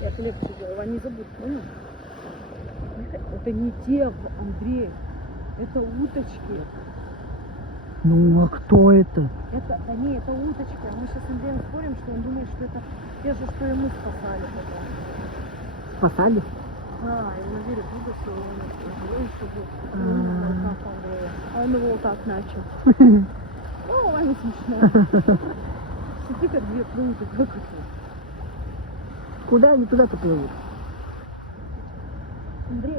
Я коллекцию делала, не забудь, понял? Это не те, Андрей. Это уточки. Ну, а кто это? Это, да не, это уточки. А мы сейчас с Андреем спорим, что он думает, что это те же, что и мы спасали. Спасали? А, и на берег выбросил, и он чтобы а он его вот так начал. О, Ваня смешно. Смотри, как две плывут, выкрутил. Куда они туда-то плывут? Андрей.